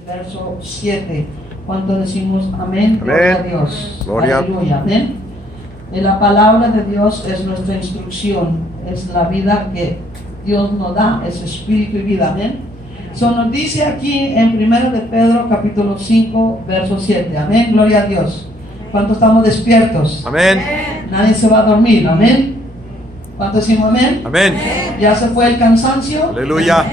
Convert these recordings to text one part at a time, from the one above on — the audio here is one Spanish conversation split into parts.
el verso 7. ¿Cuánto decimos amén? Amén. Gloria a Dios. Gloria. Aleluya. Amén. La palabra de Dios es nuestra instrucción, es la vida que Dios nos da, es espíritu y vida. Amén. Nos dice aquí en 1 de Pedro capítulo 5 verso 7. Amén. Gloria a Dios. ¿Cuántos estamos despiertos? Amén. Nadie se va a dormir. Amén. ¿Cuántos decimos amén? Amén. ¿Ya se fue el cansancio? Aleluya.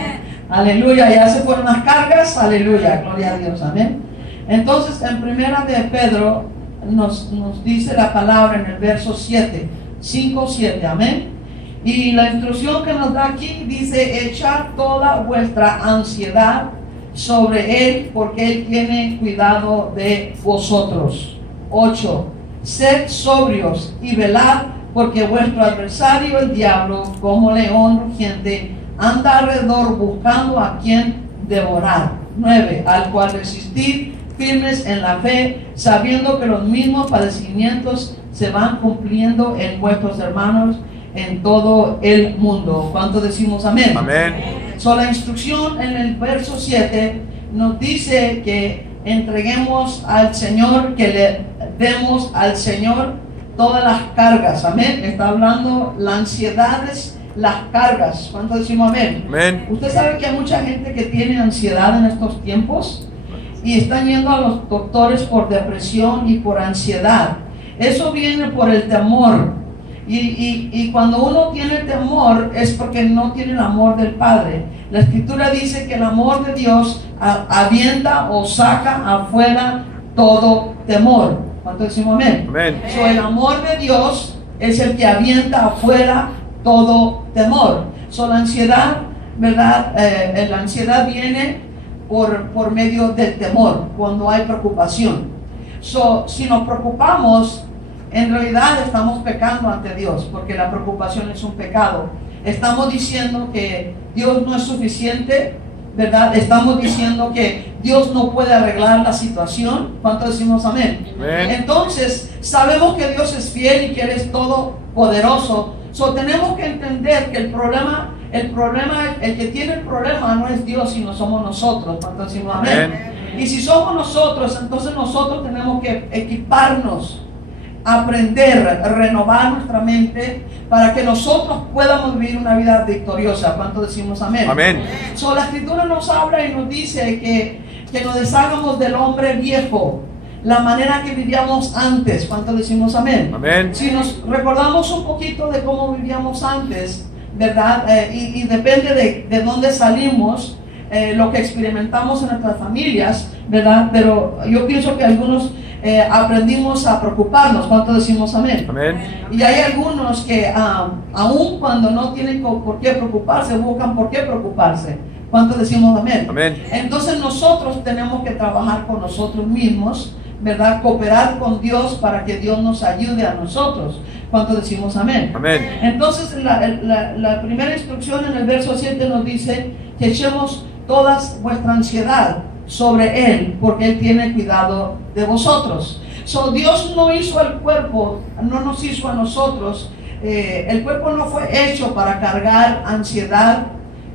Aleluya. ¿Ya se fueron las cargas? Aleluya. Gloria a Dios. Amén. Entonces en 1 de Pedro nos dice la palabra en el verso 7. 5, 7. Amén. Y la instrucción que nos da aquí dice: echar toda vuestra ansiedad sobre Él, porque Él tiene cuidado de vosotros. 8. Sed sobrios y velad, porque vuestro adversario el diablo, como león rugiente, anda alrededor buscando a quien devorar. 9. Al cual resistid firmes en la fe, sabiendo que los mismos padecimientos se van cumpliendo en vuestros hermanos en todo el mundo. ¿Cuánto decimos amén? Amén. La instrucción en el verso 7 nos dice que entreguemos al Señor, que le demos al Señor todas las cargas. Amén. Está hablando las ansiedades, las cargas. ¿Cuánto decimos amén? Amén. Usted sabe que hay mucha gente que tiene ansiedad en estos tiempos y están yendo a los doctores por depresión y por ansiedad. Eso viene por el temor. Y cuando uno tiene temor es porque no tiene el amor del Padre. La Escritura dice que el amor de Dios avienta o saca afuera todo temor. ¿Cuánto decimos amén? Amén. El amor de Dios es el que avienta afuera todo temor. La ansiedad, ¿verdad? La ansiedad viene por medio del temor, cuando hay preocupación. Si nos preocupamos, en realidad estamos pecando ante Dios, porque la preocupación es un pecado. Estamos diciendo que Dios no es suficiente, ¿verdad? Estamos diciendo que Dios no puede arreglar la situación. ¿Cuánto decimos amén? Amén. Entonces, sabemos que Dios es fiel y que Él es todopoderoso. Tenemos que entender que el problema, el que tiene el problema no es Dios, sino somos nosotros. ¿Cuánto decimos amén? Y si somos nosotros, entonces nosotros tenemos que equiparnos, aprender, renovar nuestra mente para que nosotros podamos vivir una vida victoriosa. ¿Cuánto decimos amén? Amén. La Escritura nos habla y nos dice que nos deshagamos del hombre viejo, la manera que vivíamos antes. ¿Cuánto decimos amén? Amén. Si nos recordamos un poquito de cómo vivíamos antes, ¿verdad? Y depende de dónde salimos, lo que experimentamos en nuestras familias, ¿verdad? Pero yo pienso que algunos aprendimos a preocuparnos. ¿Cuánto decimos amén? Amén. Y hay algunos que aun cuando no tienen por qué preocuparse, buscan por qué preocuparse. ¿Cuánto decimos amén? Amén. Entonces nosotros tenemos que trabajar con nosotros mismos, ¿verdad? Cooperar con Dios para que Dios nos ayude a nosotros. ¿Cuánto decimos amén? Amén. Entonces la primera instrucción en el verso 7 nos dice que echemos toda vuestra ansiedad sobre Él, porque Él tiene cuidado de vosotros. Dios no hizo el cuerpo, no nos hizo a nosotros. El cuerpo no fue hecho para cargar ansiedad,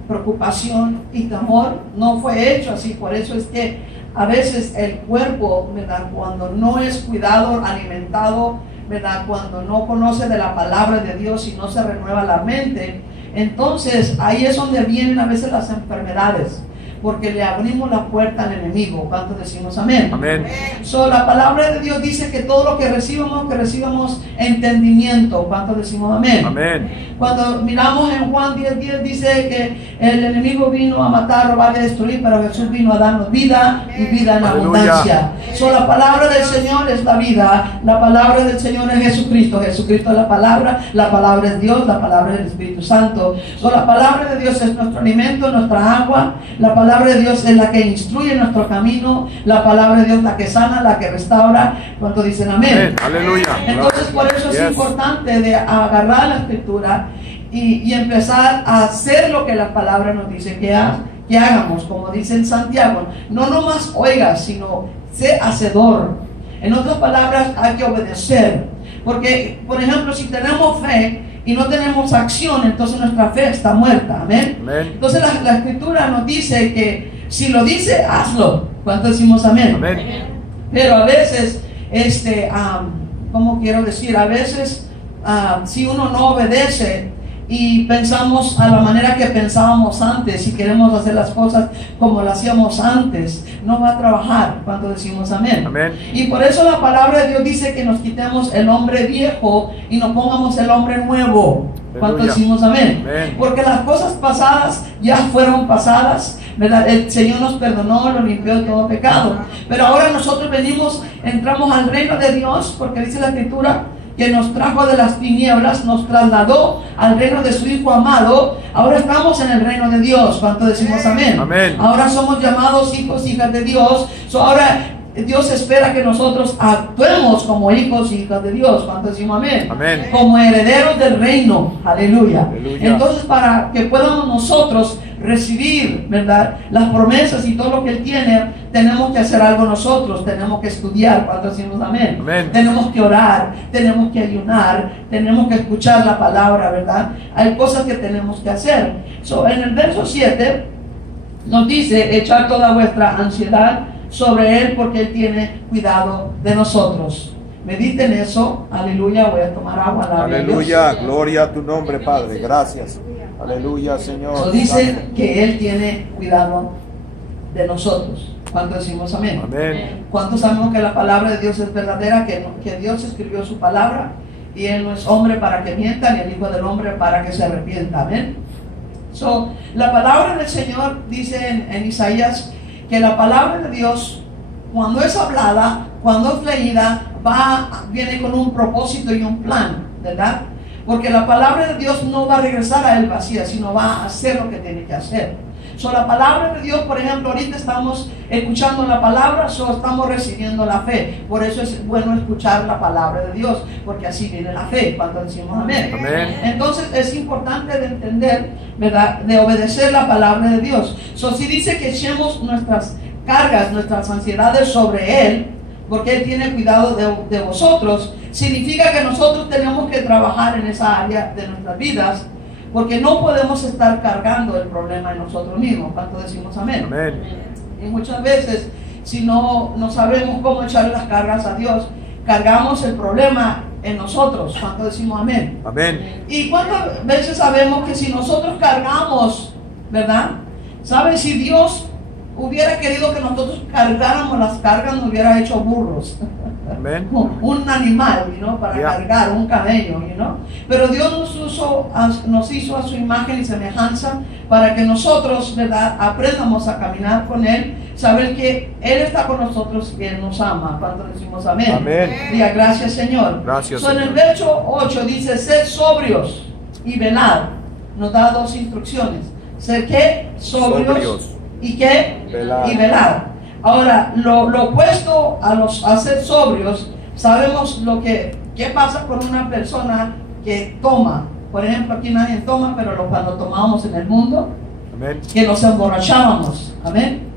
preocupación y temor. No fue hecho así. Por eso es que a veces el cuerpo, ¿verdad?, cuando no es cuidado, alimentado, ¿verdad?, cuando no conoce de la palabra de Dios y no se renueva la mente, entonces ahí es donde vienen a veces las enfermedades, porque le abrimos la puerta al enemigo. ¿Cuánto decimos amén? Amén. La palabra de Dios dice que todo lo que recibamos entendimiento. ¿Cuánto decimos amén? Amén. Cuando miramos en Juan 10:10 dice que el enemigo vino a matar, robar y destruir, pero Jesús vino a darnos vida y vida en abundancia. La palabra del Señor es la vida. La palabra del Señor es Jesucristo. Jesucristo es la palabra es Dios, la palabra es el Espíritu Santo. La palabra de Dios es nuestro alimento, nuestra agua. La palabra de Dios es la que instruye nuestro camino. La palabra de Dios la que sana, la que restaura. ¿Cuánto dicen amén? Amén. Aleluya. Entonces por eso es importante de agarrar la Escritura y empezar a hacer lo que la palabra nos dice que hagamos, como dice en Santiago. No nomás oigas, sino sé hacedor. En otras palabras, hay que obedecer. Porque, por ejemplo, si tenemos fe y no tenemos acción, entonces nuestra fe está muerta. Amén. Amén. Entonces la Escritura nos dice que Si lo dice, hazlo. ¿Cuánto decimos amén? Amén. Pero a veces, ¿cómo quiero decir? A veces, si uno no obedece y pensamos a la manera que pensábamos antes y queremos hacer las cosas como las hacíamos antes, no va a trabajar. Cuando decimos amén. Amén. Y por eso la palabra de Dios dice que nos quitemos el hombre viejo y nos pongamos el hombre nuevo. Cuando Aleluya. decimos amén. Amén. Porque las cosas pasadas ya fueron pasadas, ¿verdad? El Señor nos perdonó, nos limpió de todo pecado. Pero ahora nosotros venimos, entramos al reino de Dios, porque dice la Escritura que nos trajo de las tinieblas, nos trasladó al reino de su Hijo amado. Ahora estamos en el reino de Dios. ¿Cuánto decimos amén? Amén. Ahora somos llamados hijos, hijas de Dios. Ahora Dios espera que nosotros actuemos como hijos y hijas de Dios. ¿Cuánto decimos amén? Amén. Como herederos del reino. Aleluya. Aleluya. Entonces, para que podamos nosotros recibir, ¿verdad?, las promesas y todo lo que Él tiene, tenemos que hacer algo nosotros. Tenemos que estudiar. ¿Cuánto decimos amén? Amén. Tenemos que orar, tenemos que ayunar, tenemos que escuchar la palabra, ¿verdad? Hay cosas que tenemos que hacer. En el verso 7 nos dice: echar toda vuestra ansiedad sobre Él, porque Él tiene cuidado de nosotros. Mediten eso. Aleluya. Voy a tomar agua. Aleluya, gloria a tu nombre, Padre. Gracias. Aleluya, Señor. Dice que Él tiene cuidado de nosotros. ¿Cuánto decimos amén? Amén. ¿Cuántos sabemos que la palabra de Dios es verdadera? Que Dios escribió su palabra y Él no es hombre para que mienta, ni el Hijo del hombre para que se arrepienta. Amén. La palabra del Señor dice en Isaías que la palabra de Dios, cuando es hablada, cuando es leída, viene con un propósito y un plan, ¿verdad? Porque la palabra de Dios no va a regresar a Él vacía, sino va a hacer lo que tiene que hacer. La palabra de Dios, por ejemplo, ahorita estamos escuchando la palabra, estamos recibiendo la fe. Por eso es bueno escuchar la palabra de Dios, porque así viene la fe, cuando decimos amén. Amén. Entonces es importante de entender, ¿verdad?, de obedecer la palabra de Dios. Si dice que echemos nuestras cargas, nuestras ansiedades sobre Él, porque Él tiene cuidado de vosotros, significa que nosotros tenemos que trabajar en esa área de nuestras vidas, porque no podemos estar cargando el problema en nosotros mismos. ¿Cuánto decimos amén? Amén. Y muchas veces, si no sabemos cómo echar las cargas a Dios, cargamos el problema en nosotros. ¿Cuánto decimos amén? Amén. Y cuántas veces sabemos que si nosotros cargamos, ¿verdad? ¿Saben? Si Dios hubiera querido que nosotros cargáramos las cargas, nos hubiera hecho burros. Amén. Un animal, para Yeah. cargar, un camello, Pero Dios nos hizo a su imagen y semejanza para que nosotros, ¿verdad?, aprendamos a caminar con Él, saber que Él está con nosotros y Él nos ama. ¿Cuánto decimos amén? Amén. Diga gracias, Señor. Gracias, En el Señor. verso 8 dice: sed sobrios y velad. Nos da dos instrucciones. Ser ¿qué? Sobrios. ¿Y qué? Velar. Y velar. Ahora, lo opuesto a ser sobrios, sabemos qué pasa con una persona que toma. Por ejemplo, aquí nadie toma, pero cuando tomábamos en el mundo, Amén. que nos emborrachábamos. Amén.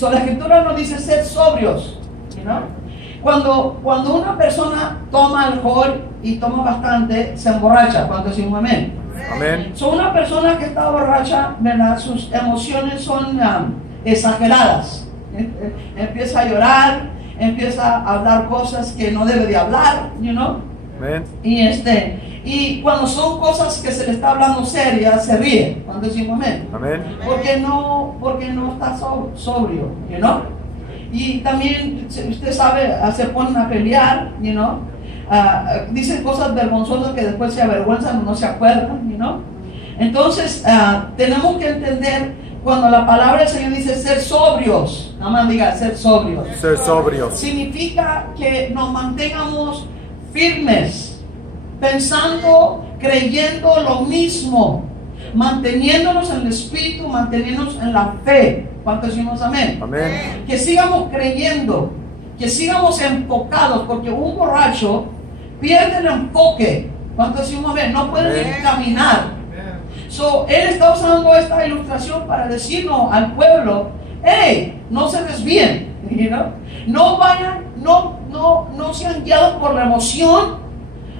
La Escritura nos dice ser sobrios. Cuando una persona toma alcohol y toma bastante, se emborracha. Cuando decimos amén. Amén. Una persona que está borracha, ¿verdad?, sus emociones son exageradas. Empieza a llorar, empieza a hablar cosas que no debe de hablar, Amén. Y cuando son cosas que se le está hablando serias, se ríe. Cuando decimos amén. Amén. Porque no está sobrio, Y también, usted sabe, se ponen a pelear, dicen cosas vergonzosas que después se avergüenzan o no se acuerdan, Entonces, tenemos que entender cuando la palabra del Señor dice ser sobrios. Nada más diga ser sobrios. Ser sobrios. Significa que nos mantengamos firmes, pensando, creyendo lo mismo, manteniéndonos en el Espíritu, manteniéndonos en la fe. ¿Cuánto decimos amén? Amén. Que sigamos creyendo, que sigamos enfocados, porque un borracho pierde el enfoque. ¿Cuánto decimos amén? No puede ni caminar. Él está usando esta ilustración para decirnos al pueblo: hey, no se desvíen, no vayan, no sean guiados por la emoción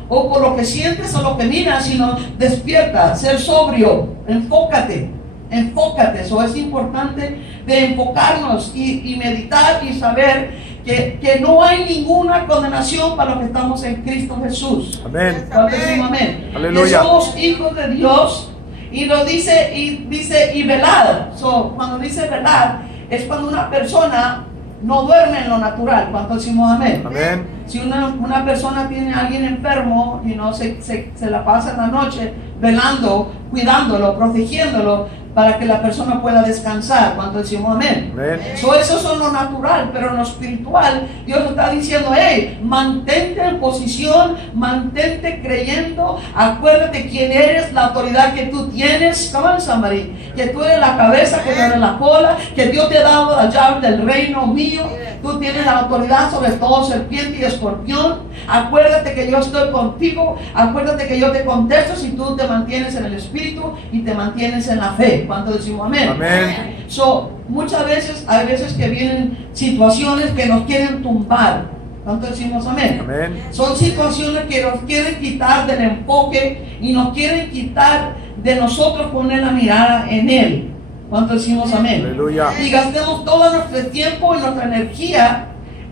o por lo que sientes o lo que miras, sino despierta, ser sobrio, enfócate. enfócate. Eso es importante de enfocarnos y meditar y saber que no hay ninguna condenación para los que estamos en Cristo Jesús. Amén. ¿Cuántos decimos amén? Aleluya. Que somos hijos de Dios y lo dice y velad. So, cuando dice velad es cuando una persona no duerme en lo natural. ¿Cuántos decimos amén? Amén. Si una persona tiene a alguien enfermo y no se la pasa en la noche velando, cuidándolo, protegiéndolo para que la persona pueda descansar. ¿Cuánto decimos amén? Amén. Eso es lo natural, pero en lo espiritual Dios está diciendo, hey, mantente en posición, mantente creyendo, acuérdate quién eres, la autoridad que tú tienes. Come on, somebody. Que tú eres la cabeza, que tú eres la cola, que Dios te ha dado la llave del reino mío. Tú tienes la autoridad sobre todo serpiente y escorpión. Acuérdate que yo estoy contigo. Acuérdate que yo te contesto si tú te mantienes en el espíritu y te mantienes en la fe. ¿Cuánto decimos amén? Amén. So, muchas veces, hay veces que vienen situaciones que nos quieren tumbar. ¿Cuánto decimos amén? Amén. Son situaciones que nos quieren quitar del enfoque y nos quieren quitar de nosotros poner la mirada en Él. ¿Cuánto decimos amén? Aleluya. Y gastemos todo nuestro tiempo y nuestra energía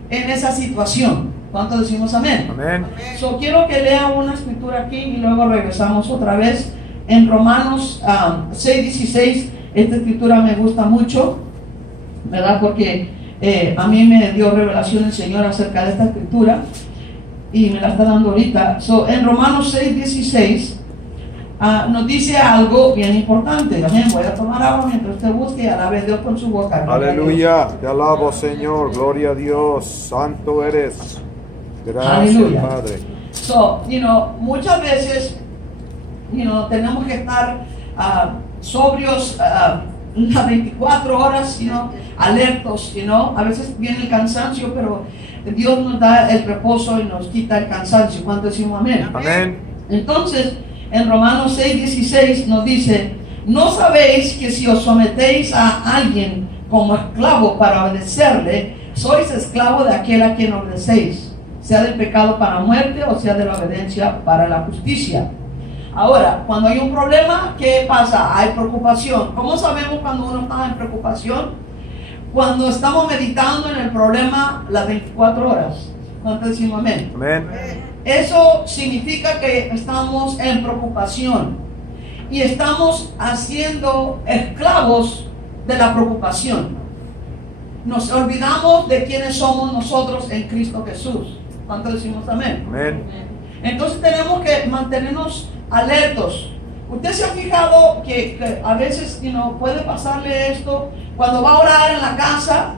en esa situación. ¿Cuánto decimos amén? Amén. So, quiero que lea una escritura aquí y luego regresamos otra vez en Romanos 6:16. Esta escritura me gusta mucho, ¿verdad? Porque a mí me dio revelación el Señor acerca de esta escritura y me la está dando ahorita. So, en Romanos 6:16 nos dice algo bien importante. Amén. Voy a tomar agua mientras usted busque y alabe a Dios con su boca. Aleluya. Te alabo, Señor. Gloria a Dios. Santo eres. Gracias, Aleluya. Padre. So, muchas veces, tenemos que estar sobrios las 24 horas, alertos, a veces viene el cansancio, pero Dios nos da el reposo y nos quita el cansancio. ¿Cuánto decimos amén? Amén. Entonces, en Romanos 6:16 nos dice, ¿no sabéis que si os sometéis a alguien como esclavo para obedecerle, sois esclavo de aquel a quien obedecéis, sea del pecado para muerte o sea de la obediencia para la justicia? Ahora, cuando hay un problema, ¿qué pasa? Hay preocupación. ¿Cómo sabemos cuando uno está en preocupación? Cuando estamos meditando en el problema las 24 horas. ¿Cuánto decimos amén? Amén. Eso significa que estamos en preocupación y estamos haciendo esclavos de la preocupación. Nos olvidamos de quiénes somos nosotros en Cristo Jesús. ¿Cuánto decimos amén? Amén. Entonces tenemos que mantenernos alertos. Usted se ha fijado que a veces puede pasarle esto cuando va a orar en la casa,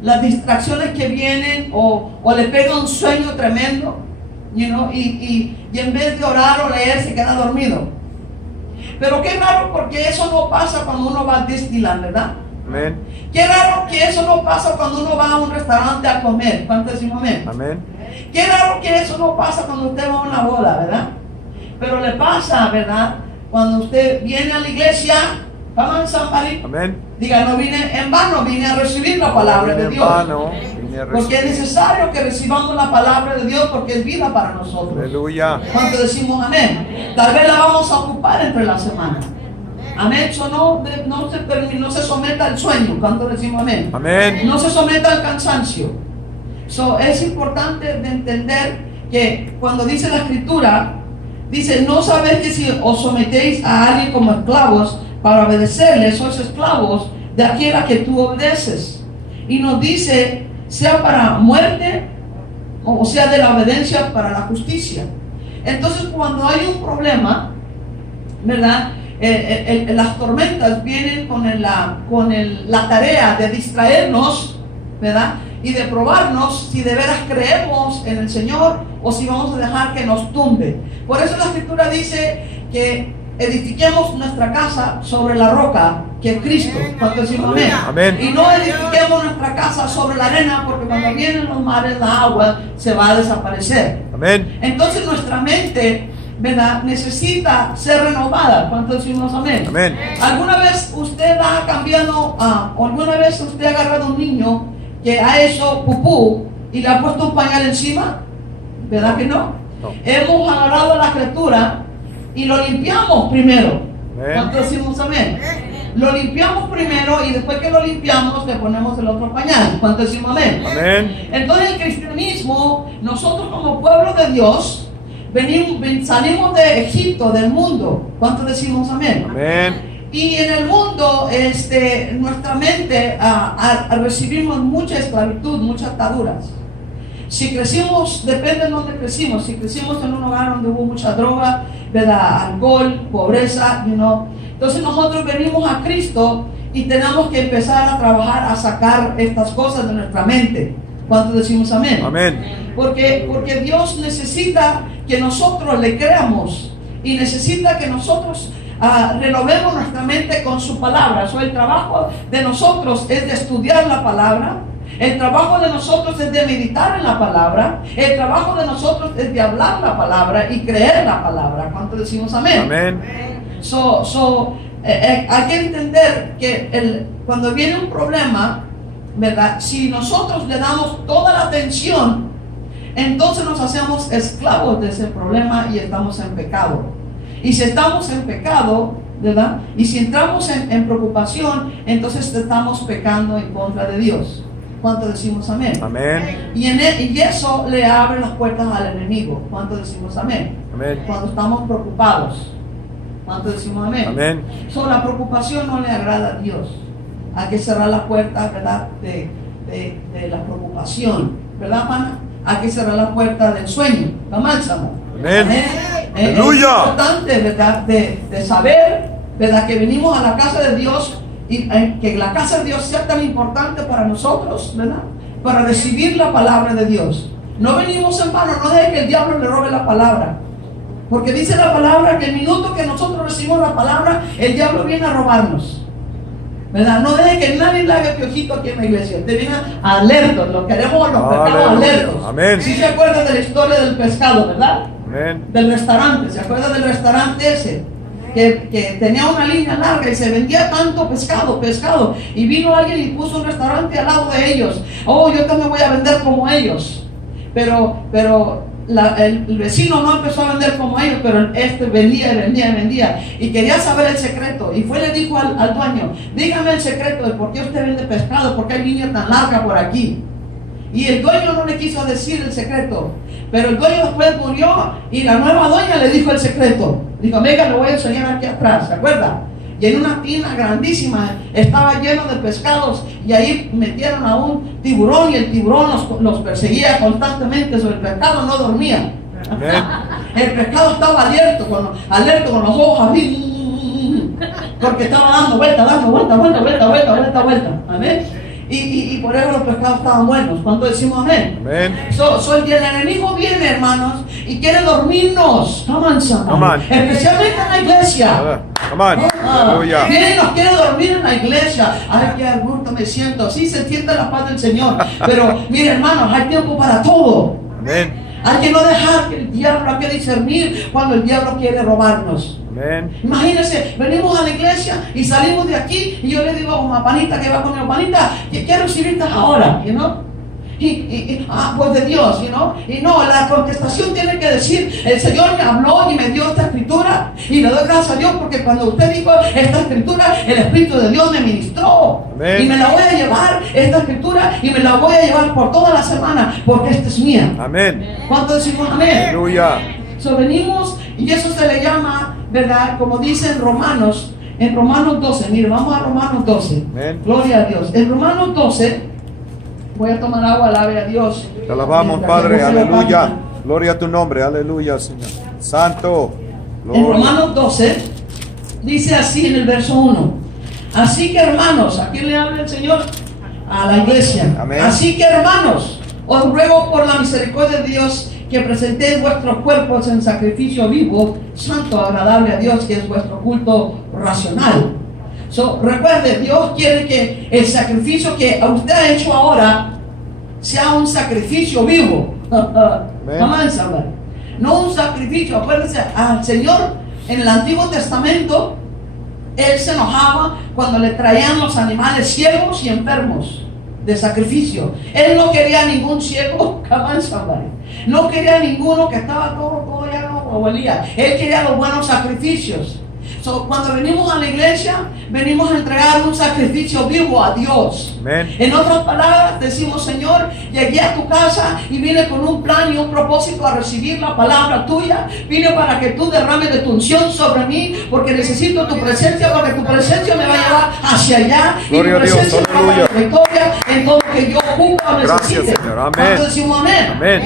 las distracciones que vienen o le pega un sueño tremendo, y en vez de orar o leer se queda dormido. Pero qué raro, porque eso no pasa cuando uno va a Disneyland, ¿verdad? Amén. Qué raro que eso no pasa cuando uno va a un restaurante a comer. ¿Cuánto decimos amén? Amén. Qué raro que eso no pasa cuando usted va a una boda, ¿verdad? Pero le pasa, ¿verdad? Cuando usted viene a la iglesia, come on, somebody. Amén. Diga, no vine en vano, vine a recibir la palabra de En Dios. vano, vine a Porque es recibir. necesario que recibamos la palabra de Dios porque es vida para nosotros. Aleluya. Cuando decimos amén, tal vez la vamos a ocupar entre la semana. Amén. Eso no se someta al sueño. Cuando decimos amén. Amén. No se someta al cansancio. Es importante de entender que cuando dice la escritura, dice, no sabéis que si os sometéis a alguien como esclavos para obedecerle, sois esclavos de aquel a que tú obedeces. Y nos dice, sea para muerte o sea de la obediencia para la justicia. Entonces, cuando hay un problema, ¿verdad? Las tormentas vienen con la tarea de distraernos, ¿verdad? Y de probarnos si de veras creemos en el Señor o si vamos a dejar que nos tumbe. Por eso la escritura dice que edifiquemos nuestra casa sobre la roca que es Cristo. Cuando decimos amén. Amén. Y no edifiquemos nuestra casa sobre la arena, porque cuando vienen los mares, la agua se va a desaparecer. Amén. Entonces nuestra mente, ¿verdad?, necesita ser renovada. ¿Cuánto decimos amén? Amén. ¿Alguna vez usted ha cambiado, o alguna vez usted ha agarrado a un niño que ha hecho pupú y le ha puesto un pañal encima? ¿Verdad que no? No. Hemos agarrado a la criatura y lo limpiamos primero. Amén. ¿Cuánto decimos amén? Lo limpiamos primero y después que lo limpiamos le ponemos el otro pañal. ¿Cuánto decimos amén? Amén. Entonces el cristianismo, nosotros como pueblo de Dios, salimos de Egipto, del mundo. ¿Cuánto decimos amén? Amén. Y en el mundo, nuestra mente recibimos mucha esclavitud, muchas ataduras. Si crecimos, depende de dónde crecimos. Si crecimos en un hogar donde hubo mucha droga, ¿verdad? Alcohol, pobreza, entonces nosotros venimos a Cristo y tenemos que empezar a trabajar, a sacar estas cosas de nuestra mente. ¿Cuánto decimos amén? Amén. Porque Dios necesita que nosotros le creamos y necesita que nosotros renovemos nuestra mente con su palabra. El trabajo de nosotros es de estudiar la palabra. El trabajo de nosotros es de meditar en la palabra. El trabajo de nosotros es de hablar la palabra y creer la palabra. ¿Cuánto decimos amén? Amén. Hay que entender que cuando viene un problema, ¿verdad? Si nosotros le damos toda la atención, entonces nos hacemos esclavos de ese problema y estamos en pecado. Y si estamos en pecado, ¿verdad? Y si entramos en preocupación, entonces estamos pecando en contra de Dios. ¿Cuánto decimos amén? Amén. Y eso le abre las puertas al enemigo. ¿Cuánto decimos amén? Amén. Cuando estamos preocupados. ¿Cuánto decimos amén? Amén. La preocupación no le agrada a Dios. Hay que cerrar la puerta, ¿verdad? De la preocupación, ¿verdad, pana? Hay que cerrar la puerta del sueño. Amén. Aleluya. Es importante, ¿verdad? De saber, ¿verdad? Que venimos a la casa de Dios y que la casa de Dios sea tan importante para nosotros, ¿verdad? Para recibir la palabra de Dios. No venimos en vano, no deje que el diablo le robe la palabra. Porque dice la palabra que el minuto que nosotros recibimos la palabra, el diablo viene a robarnos. ¿Verdad? No deje que nadie le haga piojito aquí en la iglesia. Usted viene alertos, lo queremos los pescados alertos. Amén. ¿Sí se acuerdan de la historia del pescado, verdad? Amén. Del restaurante, ¿se acuerdan del restaurante ese? Que tenía una línea larga y se vendía tanto pescado, y vino alguien y puso un restaurante al lado de ellos. Yo también voy a vender como ellos. Pero el vecino no empezó a vender como ellos, pero vendía y quería saber el secreto, y fue y le dijo al dueño: dígame el secreto de por qué usted vende pescado, por qué hay línea tan larga por aquí. Y el dueño no le quiso decir el secreto, pero el dueño después murió y la nueva dueña le dijo el secreto. Dijo: venga, lo voy a enseñar aquí atrás, ¿se acuerda? Y en una tina grandísima estaba lleno de pescados, y ahí metieron a un tiburón, y el tiburón los perseguía constantemente. El pescado no dormía. Amén. El pescado estaba alerta con los ojos así, porque estaba dando vuelta. Amén. Y por eso los pescados estaban buenos. ¿Cuánto decimos amén? Amén. El enemigo viene, hermanos, y quiere dormirnos. Come on. Especialmente en la iglesia. Amén. Aleluya. Viene y nos quiere dormir en la iglesia. Ay, qué a gusto me siento. Sí, se siente la paz del Señor. Pero, mire, hermanos, hay tiempo para todo. Amén. Hay que no dejar que el diablo, hay que discernir cuando el diablo quiere robarnos. Amén. Imagínense, venimos a la iglesia y salimos de aquí, y yo le digo a una panita que va conmigo: panita, que quiero recibirte ahora, pues de Dios, y no, la contestación tiene que decir: el Señor me habló y me dio esta escritura, y le doy gracias a Dios porque cuando usted dijo esta escritura, el Espíritu de Dios me ministró. Amén. Y me la voy a llevar, esta escritura, y me la voy a llevar por toda la semana, porque esta es mía. Amén. ¿Cuánto decimos amén? Aleluya. Venimos, y eso se le llama, ¿verdad? Como dice en Romanos 12. Mire, vamos a Romanos 12. Amén. Gloria a Dios. En Romanos 12, voy a tomar agua, alabe a Dios. Te alabamos, Mientras Padre. que se Aleluya. levantan. Gloria a tu nombre. Aleluya, Señor. Santo. En Gloria. Romanos 12, dice así en el verso 1. Así que, hermanos, ¿a quién le habla el Señor? A la iglesia. Amén. Así que, hermanos, os ruego por la misericordia de Dios que presentéis vuestros cuerpos en sacrificio vivo, santo, agradable a Dios, que es vuestro culto racional. Recuerde, Dios quiere que el sacrificio que usted ha hecho ahora sea un sacrificio vivo. Amén. No un sacrificio. Acuérdense, al Señor en el Antiguo Testamento, Él se enojaba cuando le traían los animales ciegos y enfermos de sacrificio. Él no quería ningún ciego, no quería ninguno que estaba todo ya no valía. Él quería los buenos sacrificios. So, cuando venimos a la iglesia, venimos a entregar un sacrificio vivo a Dios. Amén. En otras palabras, decimos, Señor, llegué a tu casa y vine con un plan y un propósito a recibir la palabra tuya. Vine para que tú derrames de tu unción sobre mí, porque necesito tu presencia, porque tu presencia me va a llevar hacia allá. Gloria y tu a Dios, presencia me va a dar aleluya. victoria en todo lo que yo ocupo o necesite. Gracias, Señor. Amén. ¿Cuántos decimos amén? Amén.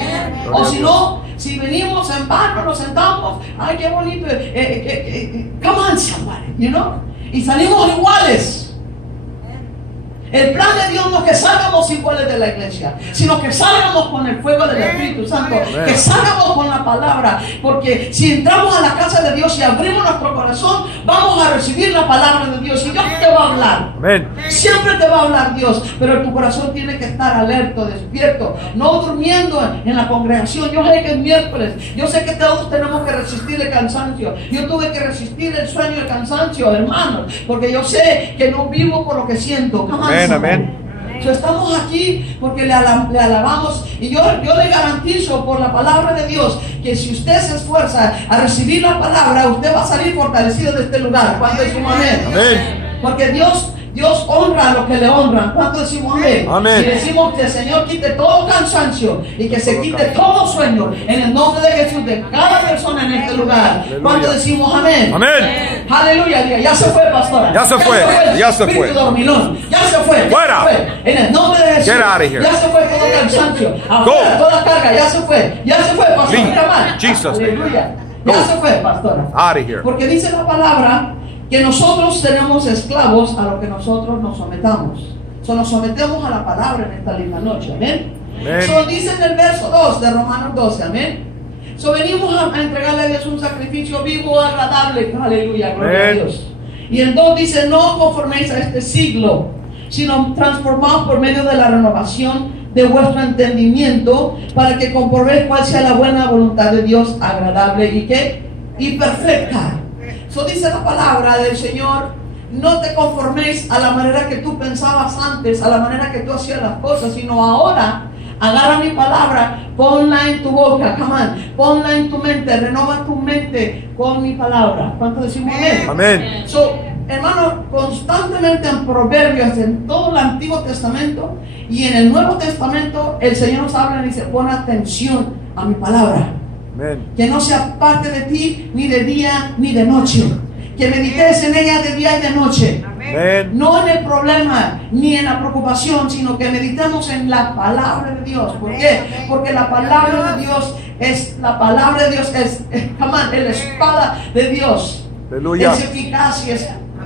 O Gloria a si Dios. no, si venimos en barco, nos sentamos, ay, qué bonito, come on, somebody, you know, y salimos iguales. El plan de Dios no es que salgamos iguales de la iglesia, sino que salgamos con el fuego del Espíritu Santo, Amén. que salgamos con la palabra, porque si entramos a la casa de Dios y abrimos nuestro corazón, vamos a recibir la palabra de Dios y Dios te va a hablar. Amén. Siempre te va a hablar Dios, pero tu corazón tiene que estar alerta, despierto, no durmiendo en la congregación. Yo sé que es miércoles, yo sé que todos tenemos que resistir el cansancio. Yo tuve que resistir el sueño y el cansancio, hermanos, porque yo sé que no vivo por lo que siento. Come on, Amén, somebody. amén. So, estamos aquí porque le alabamos, y yo le garantizo por la palabra de Dios que si usted se esfuerza a recibir la palabra, usted va a salir fortalecido de este lugar. ¿Cuándo decimos amén? Amén. Porque Dios honra a los que le honran. ¿Cuánto decimos amén? Amén. Y decimos que el Señor quite todo cansancio y que se quite todo sueño en el nombre de Jesús de cada persona en este lugar. Aleluya. ¿Cuánto decimos amén? Amén. Aleluya. Diga, ya se fue, pastora. Ya se fue, el ya se espíritu fue. dormilón. Ya se fue. ya Fuera. se fue. En el nombre de Jesús. Get out of here. Ya se fue todo cansancio. Afuera, Go. toda carga. Ya se fue. Ya se fue, pastora. Leave. Mira mal. Jesus' name. Aleluya. Go. Ya se fue, pastora. Out of here. Porque dice la palabra que nosotros tenemos esclavos a lo que nosotros nos sometamos. Nos sometemos a la palabra en esta linda noche. Amén. Amén. Dice en el verso 2 de Romanos 12. Amén. Venimos a entregarle a Dios un sacrificio vivo, agradable. Aleluya, gloria a Amén. Dios. Y el 2 dice, no conforméis a este siglo, sino transformados por medio de la renovación de vuestro entendimiento, para que comprobéis cuál sea la buena voluntad de Dios, agradable y ¿qué? Y perfecta. Dice la palabra del Señor, no te conforméis a la manera que tú pensabas antes, a la manera que tú hacías las cosas, sino ahora agarra mi palabra, ponla en tu boca, come on, ponla en tu mente, renova tu mente con mi palabra. ¿Cuánto decimos amén? Amén. Hermano, constantemente en Proverbios, en todo el Antiguo Testamento y en el Nuevo Testamento, el Señor nos habla y dice, pon atención a mi palabra. Amén. Que no sea parte de ti ni de día ni de noche. Que medites en ella de día y de noche. Amén. No en el problema ni en la preocupación, sino que meditemos en la palabra de Dios. ¿Por qué? Porque la palabra de Dios es come on, es la espada de Dios. Aleluya. Es eficaz y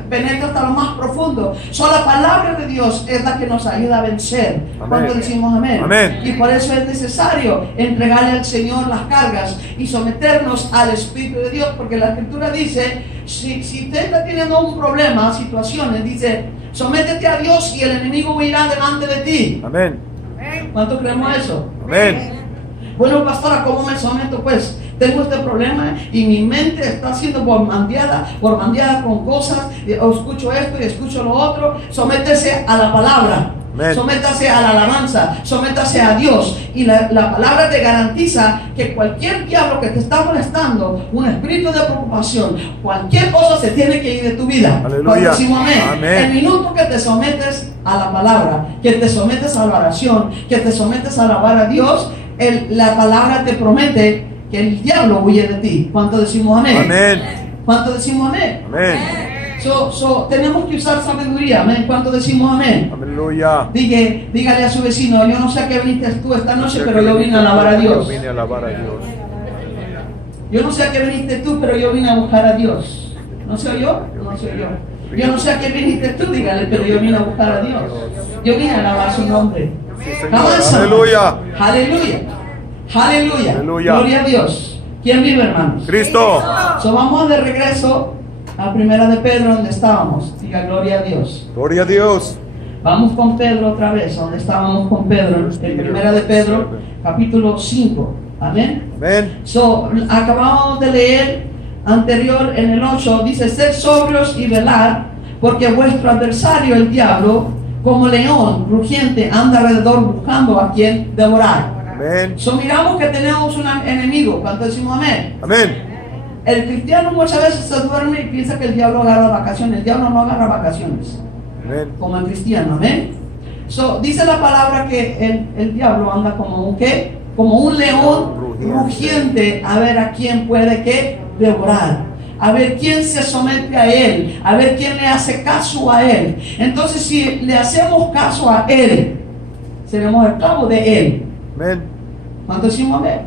penetra hasta lo más profundo. La palabra de Dios es la que nos ayuda a vencer. Amén. ¿Cuánto decimos amén? Amén. Y por eso es necesario entregarle al Señor las cargas y someternos al Espíritu de Dios, porque la Escritura dice, si usted está teniendo un problema, situaciones, dice, sométete a Dios y el enemigo huirá delante de ti. Amén. ¿Cuánto creemos eso? Amén. Bueno, pastora, ¿cómo me someto? Pues tengo este problema y mi mente está siendo bombardeada con cosas, o escucho esto y escucho lo otro. Sométese a la palabra. Amén. Sométase a la alabanza, sométase a Dios, y la palabra te garantiza que cualquier diablo que te está molestando, un espíritu de preocupación, cualquier cosa se tiene que ir de tu vida. Aleluya. Cuando decimos amén. Amén. El minuto que te sometes a la palabra, que te sometes a la oración, que te sometes a alabar a Dios, la palabra te promete que el diablo huye de ti. ¿Cuánto decimos amén? Amén. ¿Cuánto decimos amén? Amén. Tenemos que usar sabiduría. Amén. ¿Cuánto decimos amén? Aleluya. Dígale a su vecino, yo no sé a qué viniste tú esta noche, pero yo vine a alabar a Dios. Yo vine a alabar a Dios. Yo no sé a qué viniste tú, pero yo vine a buscar a Dios. ¿No soy yo? No soy yo. Yo no sé a qué viniste tú, dígale, pero yo vine a buscar a Dios. Yo vine a alabar su nombre. Sí, Señor. Vamos. Aleluya. Aleluya. Aleluya. Aleluya. Gloria a Dios. ¿Quién vive, hermanos? Cristo. Vamos de regreso a Primera de Pedro, donde estábamos. Diga gloria a Dios. Gloria a Dios. Vamos con Pedro otra vez, donde estábamos con Pedro, en Primera de Pedro, capítulo 5. Amén. Amén. Acabamos de leer anterior en el 8, dice, sed sobrios y velad, porque vuestro adversario, el diablo, como león rugiente, anda alrededor buscando a quien devorar. Amén. Miramos que tenemos un enemigo. ¿Cuánto decimos amén? Amén. El cristiano muchas veces se duerme y piensa que el diablo agarra vacaciones. El diablo no agarra vacaciones. Amén. Como el cristiano, amén. So, dice la palabra que el diablo anda como un ¿qué? Como un león rugiente a ver a quién puede ¿qué? Devorar, a ver quién se somete a él, a ver quién le hace caso a él. Entonces, si le hacemos caso a él, seremos esclavos de él. Amén. ¿Cuántos decimos amén?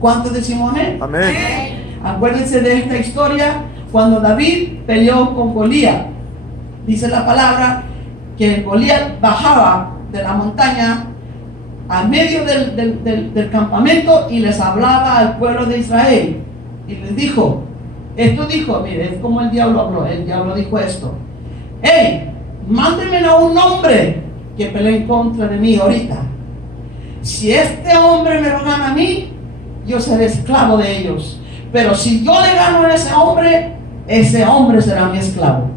¿Cuántos decimos amén? Amén. Acuérdense de esta historia cuando David peleó con Goliat. Dice la palabra que Goliat bajaba de la montaña a medio del campamento y les hablaba al pueblo de Israel y les dijo, mire, es como el diablo habló. El diablo dijo esto: hey, mándenme a un hombre que pelee en contra de mí ahorita. Si este hombre me lo gana a mí, yo seré esclavo de ellos, pero si yo le gano a ese hombre será mi esclavo.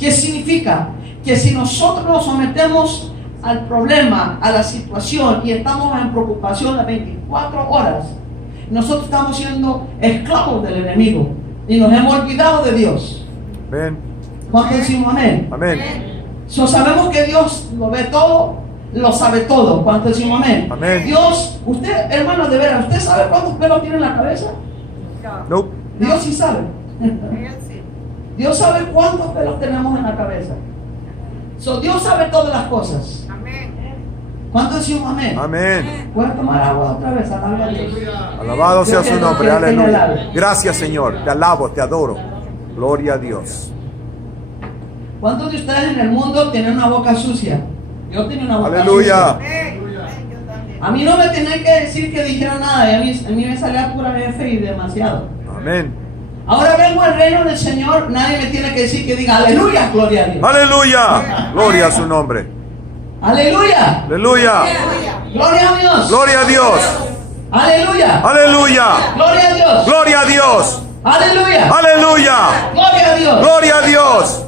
¿Qué significa? Que si nosotros nos sometemos al problema, a la situación, y estamos en preocupación las 24 horas, nosotros estamos siendo esclavos del enemigo y nos hemos olvidado de Dios. Amén. ¿Cuánto decimos amén? Amén. Sabemos que Dios lo ve todo, lo sabe todo. ¿Cuánto decimos amén? Amén. Dios, usted, hermano, de veras, ¿usted sabe cuántos pelos tiene en la cabeza? Nope. Dios sí sabe. Dios sabe cuántos pelos tenemos en la cabeza. Dios sabe todas las cosas. ¿Cuánto decimos amén? Amén. ¿Puedes tomar agua otra vez? Alaba a Dios. Alabado sea su nombre. Aleluya. Gracias, Señor. Te alabo, te adoro. Gloria a Dios. ¿Cuántos de ustedes en el mundo tienen una boca sucia? Yo tenía una boca Aleluya. sucia. A mí no me tenían que decir que dijera nada. Y a mí me salía pura F y demasiado. Amén. Ahora vengo al reino del Señor. Nadie me tiene que decir que diga aleluya, gloria a Dios. Aleluya. Gloria a su nombre. Aleluya. Aleluya. Gloria a Dios. Gloria a Dios. Aleluya. Aleluya. Gloria a Dios. Gloria a Dios. Aleluya. Aleluya. Gloria a Dios. Gloria a Dios.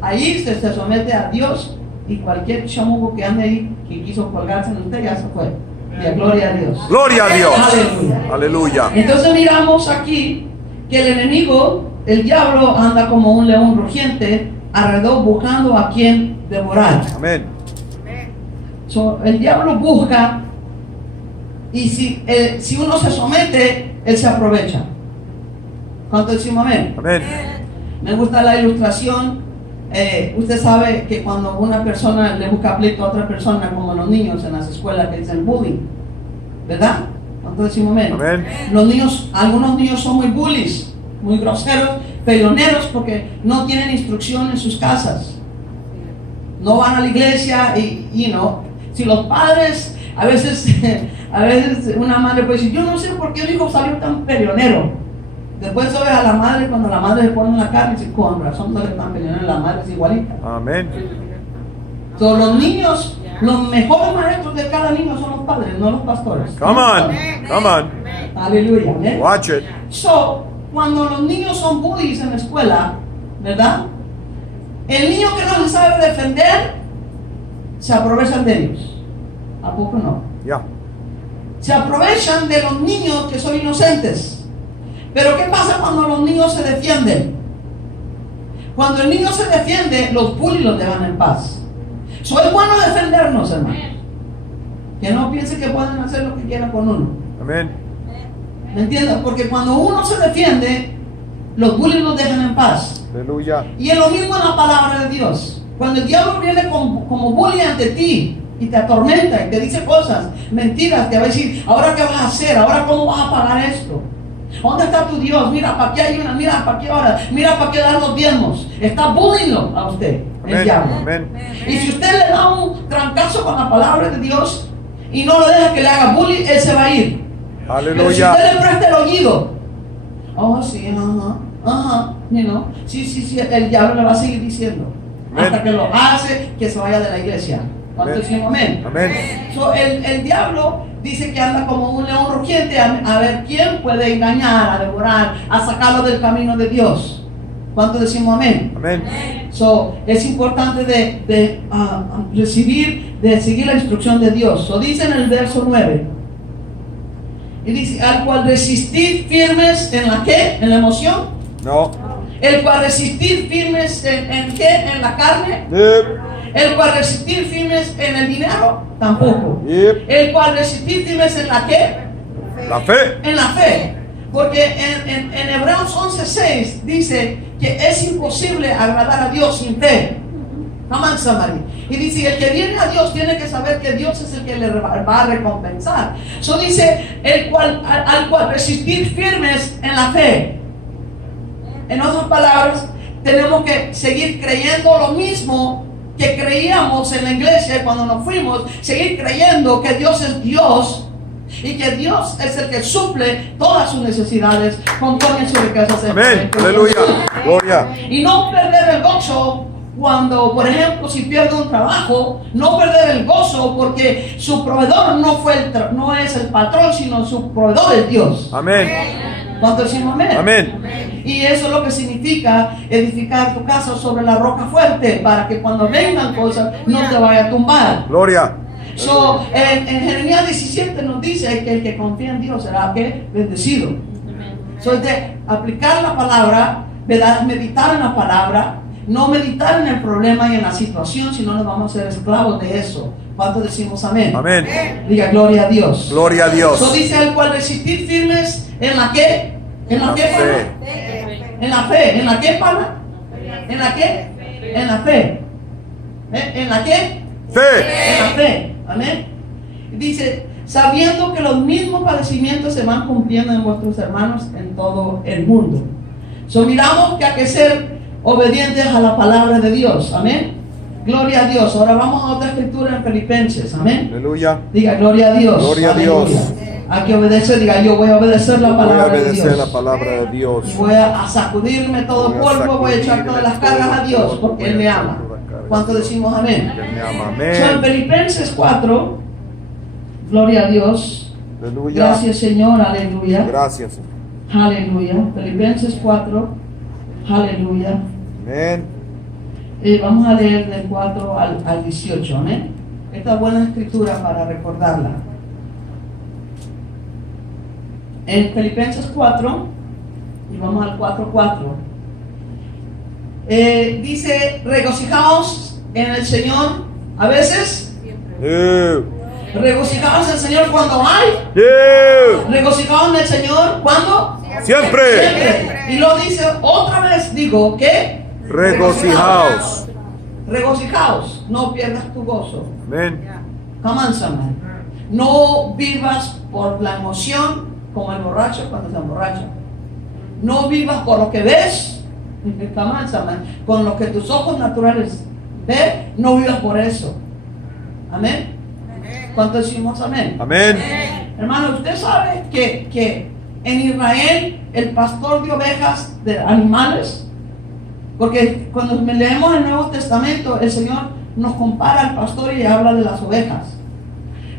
Ahí se somete a Dios, y cualquier chamuco que ande ahí que quiso colgarse en usted ya se fue. Y gloria a Dios. Gloria a Dios. Aleluya. Aleluya. Entonces miramos aquí que el enemigo, el diablo, anda como un león rugiente alrededor buscando a quien devorar. Amén. El diablo busca, y si uno se somete, él se aprovecha. ¿Cuánto decimos amén? Amén. Me gusta la ilustración. Usted sabe que cuando una persona le busca pleito a otra persona, como los niños en las escuelas que dicen bullying, ¿verdad? ¿Cuánto decimos amén? Amén. Los niños, algunos niños son muy bullies, muy groseros, peleoneros, porque no tienen instrucción en sus casas. No van a la iglesia y, si los padres, a veces una madre puede decir, yo no sé por qué el hijo salió tan peleonero. Después ve a la madre, cuando la madre le pone en la cara y dice, con razón no le están peleando, la madre es igualita. Amén. Los niños, los mejores maestros de cada niño son los padres, no los pastores. Come on. Come on. Aleluya. Watch it. Cuando los niños son bullies en la escuela, ¿verdad? El niño que no se sabe defender, se aprovechan de ellos. ¿A poco no? Ya. Se aprovechan de los niños que son inocentes. Pero ¿qué pasa cuando los niños se defienden? Cuando el niño se defiende, los bullies los dejan en paz. Es bueno defendernos, hermanos. Que no piensen que pueden hacer lo que quieran con uno. Amén. ¿Me entiendes? Porque cuando uno se defiende, los bullies los dejan en paz. Aleluya. Y es lo mismo en la palabra de Dios. Cuando el diablo viene como bully ante ti y te atormenta y te dice cosas, mentiras, te va a decir, ¿ahora qué vas a hacer? ¿Ahora cómo vas a pagar esto? ¿Dónde está tu Dios? Mira, ¿para qué ayunas? Mira, ¿para qué oras? Mira, ¿para qué dar los diezmos? Está bullying a usted, el diablo. Amén. Y si usted le da un trancazo con la palabra de Dios y no lo deja que le haga bullying, él se va a ir. Pero si Aleluya. usted le presta el oído, oh sí, sí, el diablo le va a seguir diciendo. Amén. Hasta que lo hace que se vaya de la iglesia. ¿Cuánto decimos amén? Amén. El diablo dice que anda como un león rugiente a ver quién puede engañar, a devorar, a sacarlo del camino de Dios. ¿Cuánto decimos amén? Amén. Es importante de seguir la instrucción de Dios. Dice en el verso 9, Y dice, al cual resistir firmes en la ¿qué? ¿En la emoción? No. El cual resistir firmes en ¿qué? ¿En la carne? Yep. El cual resistir firmes en el dinero? Tampoco. Yep. El cual resistir firmes en la ¿qué? La fe. En la fe. Porque en Hebreos 11:6 dice que es imposible agradar a Dios sin fe. Amén, somebody. Y dice, el que viene a Dios tiene que saber que Dios es el que le va a recompensar. Eso dice, al cual resistir firmes en la fe. En otras palabras, tenemos que seguir creyendo lo mismo que creíamos en la iglesia cuando nos fuimos. Seguir creyendo que Dios es Dios y que Dios es el que suple todas sus necesidades conforme a sus riquezas. Amén. Aleluya. Gloria. Y no perder el gozo cuando, por ejemplo, si pierde un trabajo, no perder el gozo porque su proveedor no es el patrón, sino su proveedor es Dios. Amén. ¿Cuánto decimos amén? Amén. Y eso es lo que significa edificar tu casa sobre la roca fuerte, para que cuando vengan cosas no te vaya a tumbar. Gloria. So, en Jeremías 17 nos dice que el que confía en Dios será ¿qué? Bendecido. So, es de aplicar la palabra, ¿verdad? Meditar en la palabra, no meditar en el problema y en la situación, sino nos vamos a ser esclavos de eso. ¿Cuánto decimos amén? Amén. Diga gloria a Dios. Gloria a Dios. So, dice el cual resistir firmes en la qué? ¿En la qué, pana? En la fe. ¿En la qué, pana? ¿En la qué? En la fe. ¿En la qué? Fe. En la fe. Amén. Dice, sabiendo que los mismos padecimientos se van cumpliendo en vuestros hermanos en todo el mundo. So, miramos que hay que ser obedientes a la palabra de Dios. Amén. Gloria a Dios. Ahora vamos a otra escritura en Filipenses. Amén. Aleluya. Diga gloria a Dios. Gloria a Aleluya. Dios. Hay que obedecer. Diga, yo voy a obedecer la Voy a palabra de obedecer Dios. la palabra de Dios. Y voy a sacudirme todo Voy a polvo, voy a echar sacudirme todas las todo cargas a Dios, polvo, porque voy a Él me echar ama. todas las cargas. ¿Cuánto decimos amén? Que me ama. So, en Amén. Filipenses 4, gloria a Dios. Aleluya. Gracias, Señor, aleluya. Gracias. Aleluya. Filipenses 4, aleluya. Amén. Vamos a leer del 4 al 18, amén. Esta es buena escritura para recordarla. En Filipenses 4, y vamos al 4:4. Dice, regocijaos en el Señor a veces. Regocijaos en el Señor cuando hay. Regocijaos en el Señor cuando. Siempre. Y lo dice otra vez, digo, ¿qué? Regocijaos. Regocijaos, no pierdas tu gozo. Amén. Come on, somebody. No vivas por la emoción como el borracho cuando se emborracha. No vivas por lo que ves. Come on, somebody. Con lo que tus ojos naturales ven, no vivas por eso. Amén. ¿Cuánto decimos amén? Amén. Hermano, usted sabe que en Israel el pastor de ovejas, de animales, porque cuando leemos el Nuevo Testamento, el Señor nos compara al pastor y habla de las ovejas.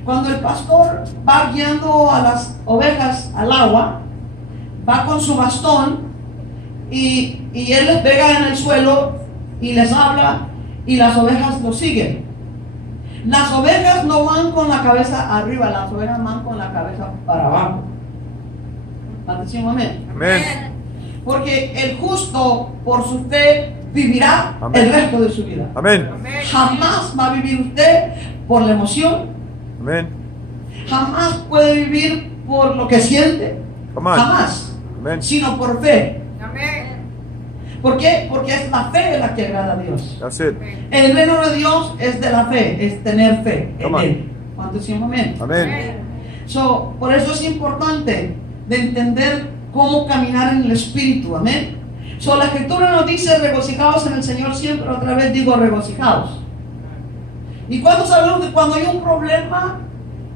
Cuando el pastor va guiando a las ovejas al agua, va con su bastón y él les pega en el suelo y les habla y las ovejas lo siguen. Las ovejas no van con la cabeza arriba, las ovejas van con la cabeza para abajo. Atención, amén. Amén. Porque el justo por su fe vivirá Amén. el resto de su vida. Amén. Jamás va a vivir usted por la emoción. Amén. Jamás puede vivir por lo que siente. Come on. Jamás. Amén. Sino por fe. Amén. ¿Por qué? Porque es la fe la que agrada a Dios. That's it. El reino de Dios es de la fe, es tener fe en Come on. Él. ¿Cuánto decimos amén? Amén. So, por eso es importante de entender cómo caminar en el Espíritu, amén. So, la Escritura nos dice regocijaos en el Señor siempre, otra vez digo regocijaos. ¿Y cuándo sabemos que cuando hay un problema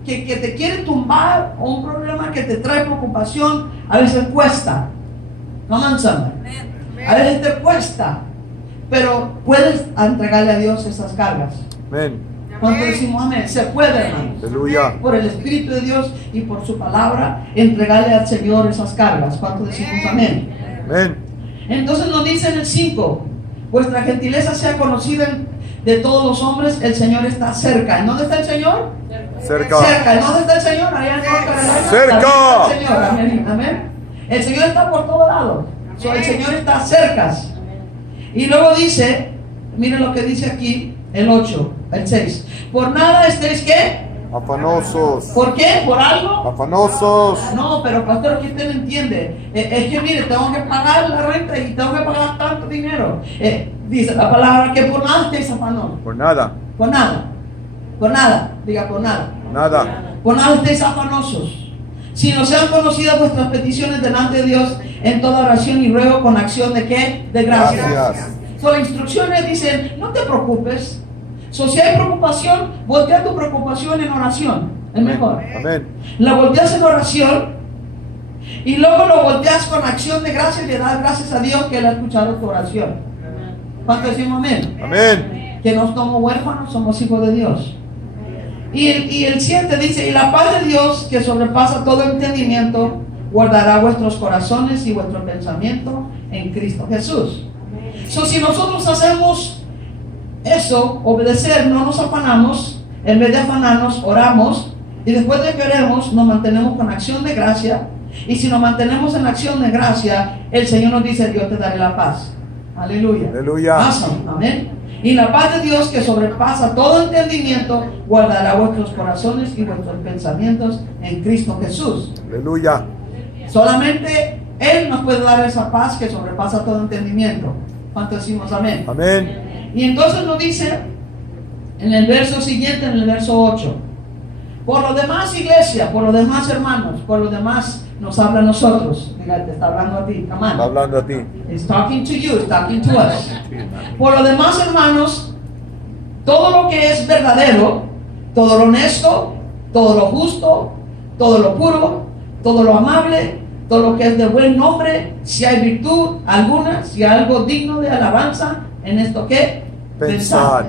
que te quiere tumbar o un problema que te trae preocupación, a veces cuesta? No manchame. A veces te cuesta, pero puedes entregarle a Dios esas cargas. Amén. Cuando decimos amén, se puede, hermanos. Aleluya. Por el Espíritu de Dios y por su palabra, entregarle al Señor esas cargas. ¿Cuánto decimos amén? Amén. Entonces nos dice en el 5, vuestra gentileza sea conocida de todos los hombres, el Señor está cerca. ¿En dónde está el Señor? Cerca. Cerca. ¿En dónde está el Señor? Allá en North Carolina. Cerca. Está el Señor. Amén. Amén. El Señor está por todos lados. So, el Señor está cerca. Y luego dice, miren lo que dice aquí, el 8, el 6. Por nada estéis, ¿qué? Afanosos. ¿Por qué? ¿Por algo? Afanosos. No, pero pastor, aquí usted no entiende. Es que mire, tengo que pagar la renta y tengo que pagar tanto dinero. Dice la palabra que por nada estéis afanosos. Por nada. Por nada. Por nada. Diga por nada. Nada. Por nada estéis afanosos. Si no sean conocidas vuestras peticiones delante de Dios en toda oración y ruego con acción de ¿qué? De gracias. Gracias. So, las instrucciones dicen, no te preocupes. So, si hay preocupación, voltea tu preocupación en oración. Es mejor. Amén. La volteas en oración y luego lo volteas con acción de gracias y le das gracias a Dios que Él ha escuchado tu oración. ¿Cuánto decimos amén? Amén. Que no somos huérfanos, somos hijos de Dios. Y el 7 dice, y la paz de Dios que sobrepasa todo entendimiento, guardará vuestros corazones y vuestro pensamiento en Cristo Jesús. So, si nosotros hacemos eso, obedecer, no nos afanamos, en vez de afanarnos, oramos, y después de que oremos, nos mantenemos con acción de gracia, y si nos mantenemos en acción de gracia, el Señor nos dice, Dios te daré la paz. Aleluya. Aleluya. Amén. Y la paz de Dios que sobrepasa todo entendimiento, guardará vuestros corazones y vuestros pensamientos en Cristo Jesús. Aleluya. Solamente Él nos puede dar esa paz que sobrepasa todo entendimiento. ¿Cuánto decimos amén? Amén. Y entonces nos dice en el verso siguiente, en el verso 8, por lo demás, iglesia, por lo demás, hermanos, por lo demás nos habla a nosotros. Mira, te está hablando a ti. Come on. Está hablando a ti. It's talking to you, it's talking to us. Por lo demás, hermanos, todo lo que es verdadero, todo lo honesto, todo lo justo, todo lo puro, todo lo amable, todo lo que es de buen nombre, si hay virtud alguna, si hay algo digno de alabanza, en esto que Pensad.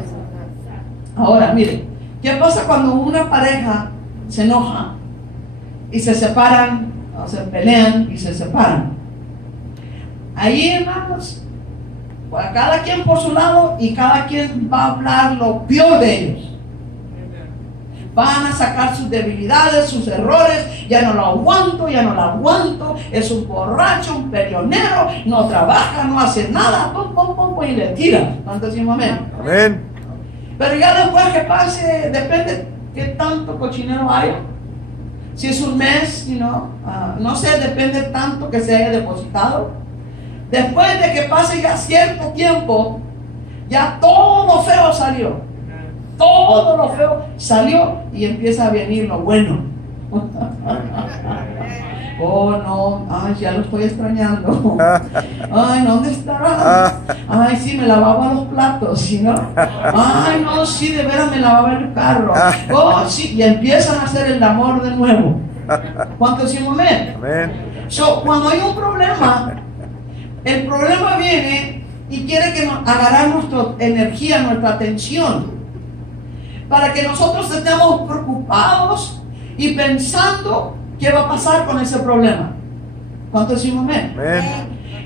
Ahora, mire, ¿qué pasa cuando una pareja se enoja y se separan, o se pelean y se separan? Ahí, hermanos, pues cada quien por su lado y cada quien va a hablar lo peor de ellos. Van a sacar sus debilidades, sus errores. Ya no lo aguanto, ya no lo aguanto. Es un borracho, un peleonero, no trabaja, no hace nada. Pum, pum, pum, pum, y le tira. ¿Cuánto decimos amén? Amén. Pero ya después que pase, depende qué tanto cochinero haya. Si es un mes, no sé, depende tanto que se haya depositado. Después de que pase ya cierto tiempo, ya todo feo salió. Todo lo feo salió y empieza a venir lo bueno. Oh no, ay, ya lo estoy extrañando. Ay, ¿dónde estará? Ay, sí, me lavaba los platos, ¿sí, no? Ay, no, sí, de veras me lavaba el carro. Oh, sí, y empiezan a hacer el amor de nuevo. ¿Cuánto decimos amén? Amén. So, cuando hay un problema, el problema viene y quiere que nos agarrar nuestra energía, nuestra atención, para que nosotros estemos preocupados y pensando qué va a pasar con ese problema. ¿Cuánto decimos amén? Amén.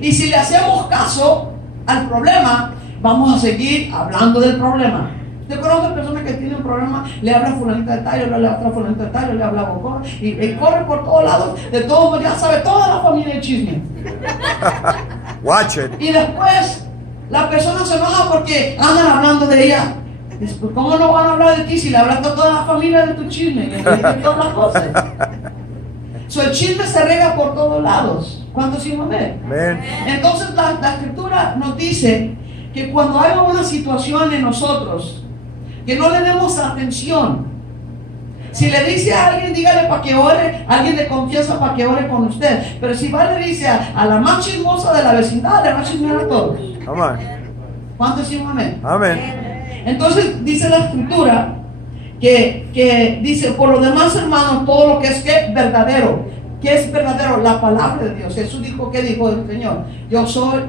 Y si le hacemos caso al problema, vamos a seguir hablando del problema. Usted conoce personas que tienen un problema, le habla a fulanita de tal, le habla a otra fulanita de tal, le habla a Bocón, y corre por todos lados, de todos ya sabe toda la familia de chisme. Watch it. Y después la persona se enoja porque andan hablando de ella. ¿Cómo no van a hablar de ti si le hablas a toda la familia de tu chisme? Y de todas las cosas. So, el chisme se rega por todos lados. ¿Cuánto decimos amén? Amén. Entonces la escritura nos dice que cuando hay una situación en nosotros, que no le demos atención. Si le dice a alguien, dígale para que ore, alguien de confianza para que ore con usted. Pero si va le dice a la más chismosa de la vecindad, le va a chismear a todos. Come on. ¿Cuánto decimos amén? Amén. Entonces dice la escritura que dice, por lo demás, hermanos, todo lo que es verdadero. ¿Qué es verdadero? La palabra de Dios. Jesús dijo, ¿qué dijo el Señor? Yo soy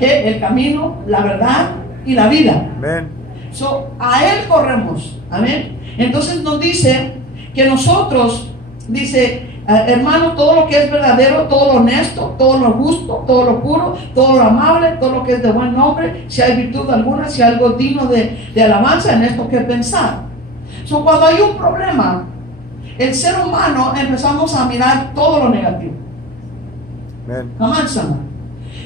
el camino, la verdad y la vida. Amén. So, a Él corremos. Amén. Entonces nos dice que nosotros, dice hermano, todo lo que es verdadero, todo lo honesto, todo lo justo, todo lo puro, todo lo amable, todo lo que es de buen nombre, si hay virtud alguna, si hay algo digno de alabanza, en esto que pensar. Cuando hay un problema, el ser humano empezamos a mirar todo lo negativo.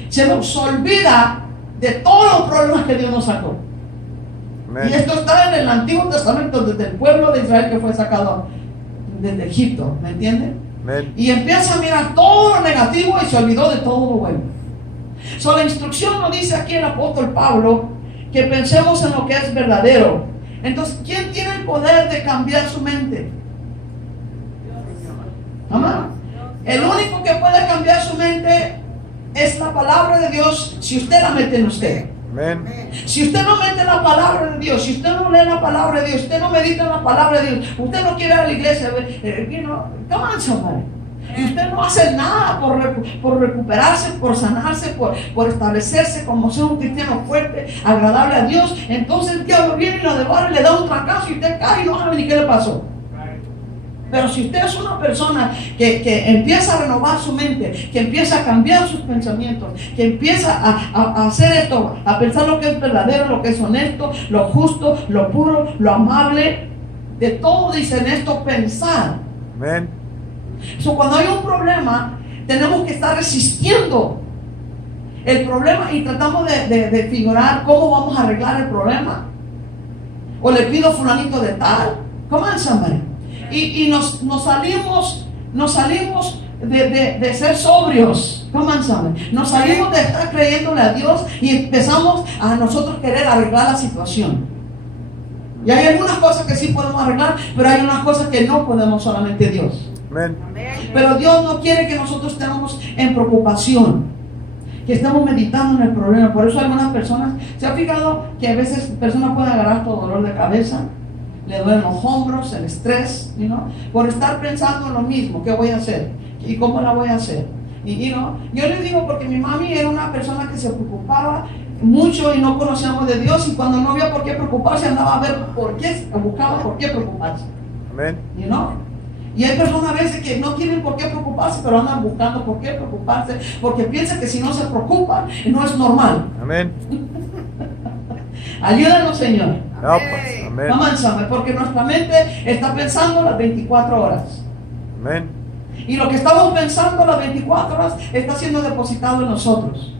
Se nos olvida de todos los problemas que Dios nos sacó. Y esto está en el Antiguo Testamento, desde el pueblo de Israel que fue sacado desde Egipto, ¿me entienden? Y empieza a mirar todo lo negativo y se olvidó de todo lo bueno. La instrucción nos dice aquí el apóstol Pablo que pensemos en lo que es verdadero. Entonces, ¿quién tiene el poder de cambiar su mente? Amén. El único que puede cambiar su mente es la palabra de Dios, si usted la mete en usted. Amen. Si usted no mete la palabra de Dios, si usted no lee la palabra de Dios, usted no medita en la palabra de Dios, usted no quiere ir a la iglesia, come on, somebody. Y usted no hace nada por recuperarse, por sanarse, por establecerse como ser un cristiano fuerte, agradable a Dios. Entonces el diablo viene y lo devora y le da un trancazo y usted cae y no sabe ni qué le pasó. Pero si usted es una persona que empieza a renovar su mente, que empieza a cambiar sus pensamientos, que empieza a hacer esto, a pensar lo que es verdadero, lo que es honesto, lo justo, lo puro, lo amable, de todo dicen esto, pensar. Amén. Cuando hay un problema, tenemos que estar resistiendo el problema y tratamos de figurar cómo vamos a arreglar el problema. O le pido a fulanito de tal. ¿Cómo es, hombre? Y nos salimos de ser sobrios. Nos salimos de estar creyéndole a Dios y empezamos a nosotros querer arreglar la situación. Y hay algunas cosas que sí podemos arreglar, pero hay unas cosas que no podemos, solamente Dios. Amén. Pero Dios no quiere que nosotros estemos en preocupación, que estemos meditando en el problema. Por eso algunas personas, ¿se ha fijado que a veces personas pueden agarrar todo dolor de cabeza? Le duelen los hombros, el estrés, por estar pensando en lo mismo. ¿Qué voy a hacer? ¿Y cómo la voy a hacer? Yo le digo porque mi mami era una persona que se preocupaba mucho y no conocíamos de Dios, y cuando no había por qué preocuparse andaba a ver por qué, buscaba por qué preocuparse. Amén. Y hay personas a veces que no tienen por qué preocuparse, pero andan buscando por qué preocuparse, porque piensan que si no se preocupan no es normal. Amén. Ayúdanos, Señor. Amén. Amánsame, porque nuestra mente está pensando las 24 horas. Amén. Y lo que estamos pensando las 24 horas está siendo depositado en nosotros.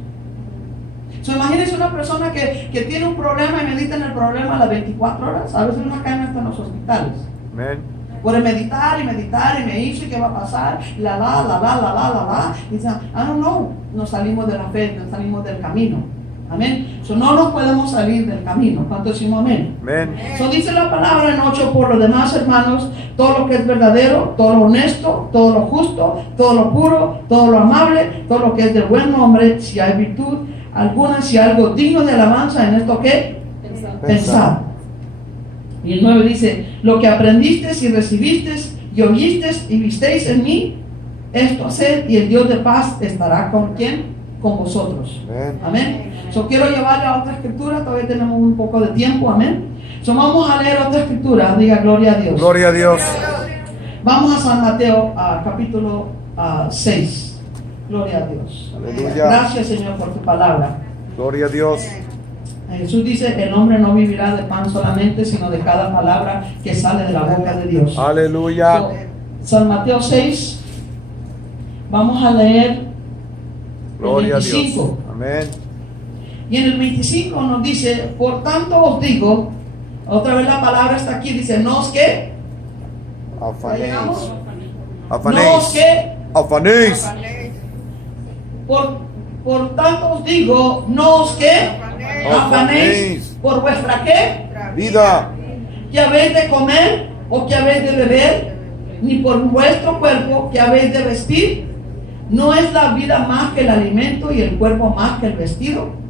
Imagínense una persona que tiene un problema y medita en el problema las 24 horas. A veces no caen hasta en los hospitales. Amén. Por meditar y me hizo y qué va a pasar, y dicen, I don't know, nos salimos de la fe, nos salimos del camino. Amén. No nos podemos salir del camino. ¿Cuánto decimos amén? Amén. Dice la palabra en 8, por lo demás, hermanos, todo lo que es verdadero, todo lo honesto, todo lo justo, todo lo puro, todo lo amable, todo lo que es de buen nombre, si hay virtud alguna, si hay algo digno de alabanza, en esto que pensar. Y el 9 dice, lo que aprendisteis y recibisteis y oísteis y visteis en mí, esto haced, y el Dios de paz estará con ¿quién? Con vosotros. Amén. Quiero llevarle a otra escritura, todavía tenemos un poco de tiempo. Amén. Vamos a leer otra escritura, diga gloria a Dios. Gloria a Dios. Vamos a San Mateo, capítulo 6. Gloria a Dios. Aleluya. Gracias, Señor, por tu palabra. Gloria a Dios. Jesús dice, el hombre no vivirá de pan solamente, sino de cada palabra que sale de la boca de Dios. Aleluya. San Mateo 6, vamos a leer Gloria el 25. A Dios. Amén. Y en el 25 nos dice, por tanto os digo, otra vez la palabra está aquí, dice, no os que afanéis. No os que afanéis. Por tanto os digo, no os que afanéis por vuestra ¿qué? Vida. ¿Qué habéis de comer o qué habéis de beber? Ni por vuestro cuerpo ¿qué habéis de vestir? ¿No es la vida más que el alimento y el cuerpo más que el vestido?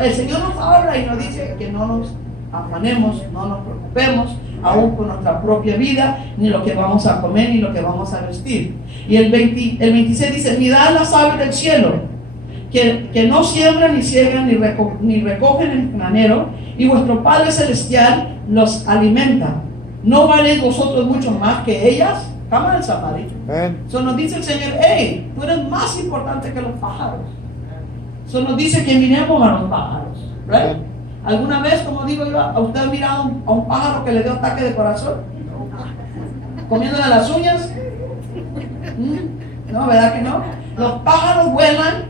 El Señor nos habla y nos dice que no nos afanemos, no nos preocupemos aún por nuestra propia vida, ni lo que vamos a comer, ni lo que vamos a vestir. Y el 26 dice, mirad las aves del cielo, que no siembran, ni ciegan, ni recogen en granero, y vuestro Padre Celestial los alimenta. ¿No valéis vosotros mucho más que ellas? Come on, somebody. Amén. So nos dice el Señor, hey, tú eres más importante que los pájaros. So nos dice que miremos a los pájaros. Right? ¿Alguna vez, como digo yo, a usted ha mirado a un pájaro que le dio ataque de corazón? ¿Comiéndole las uñas? No, ¿verdad que no? Los pájaros vuelan,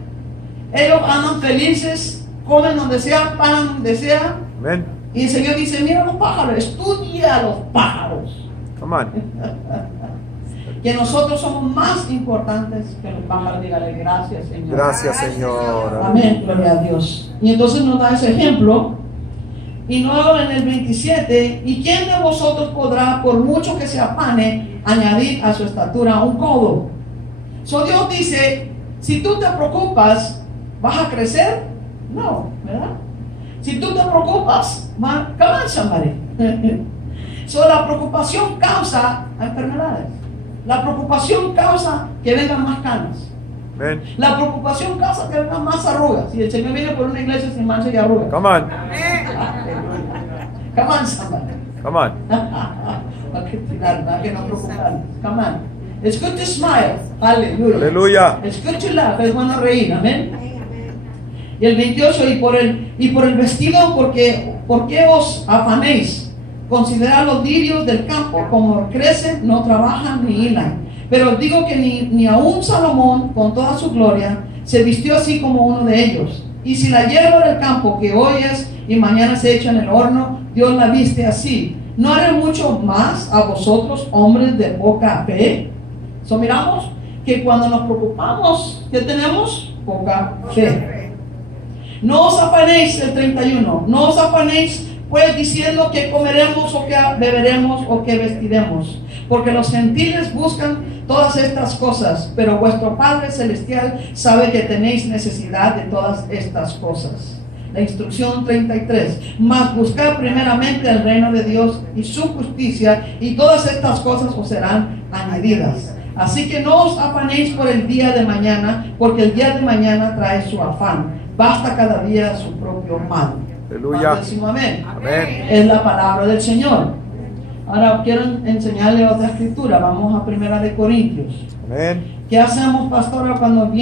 ellos andan felices, comen donde sea, pagan donde sea. Amén. Y el Señor dice, mira los pájaros, estudia a los pájaros. Come on. Que nosotros somos más importantes que los pájaros. Dígale, gracias, Señor. Gracias, Señor. Amén, gloria a Dios. Y entonces nos da ese ejemplo. Y luego en el 27, ¿y quién de vosotros podrá, por mucho que se afane, añadir a su estatura un codo? So Dios dice, si tú te preocupas, ¿vas a crecer? No, ¿verdad? Si tú te preocupas, come on, somebody. So la preocupación causa enfermedades. La preocupación causa que vengan más canas. Amén. La preocupación causa que vengan más arrugas. Y el Señor viene por una iglesia sin mancha y arrugas. Come on. Come on, somebody. Come on. Hay que tirar, hay que no preocuparnos. Come on. It's good to smile. Aleluya. Aleluya. It's good to laugh. Es bueno reír. Amén. Y el 28, y por el vestido, ¿por qué os afanéis? Considerad los lirios del campo, como crecen, no trabajan ni hilan. Pero os digo que ni aun Salomón, con toda su gloria, se vistió así como uno de ellos. Y si la hierba del campo, que hoy es y mañana se echa en el horno, Dios la viste así, ¿no haré mucho más a vosotros, hombres de poca fe? So miramos que cuando nos preocupamos, ¿qué tenemos? Poca fe. No os afanéis, el 31, no os afanéis pues diciendo que comeremos o que beberemos o que vestiremos, porque los gentiles buscan todas estas cosas, pero vuestro Padre Celestial sabe que tenéis necesidad de todas estas cosas. La instrucción 33, mas buscad primeramente el reino de Dios y su justicia, y todas estas cosas os serán añadidas. Así que no os afanéis por el día de mañana, porque el día de mañana trae su afán. Basta cada día su propio mal. Aleluya. Amén. Amén. Es la palabra del Señor. Ahora quiero enseñarle otra escritura. Vamos a 1 Corintios. Amén. ¿Qué hacemos, pastora, cuando viene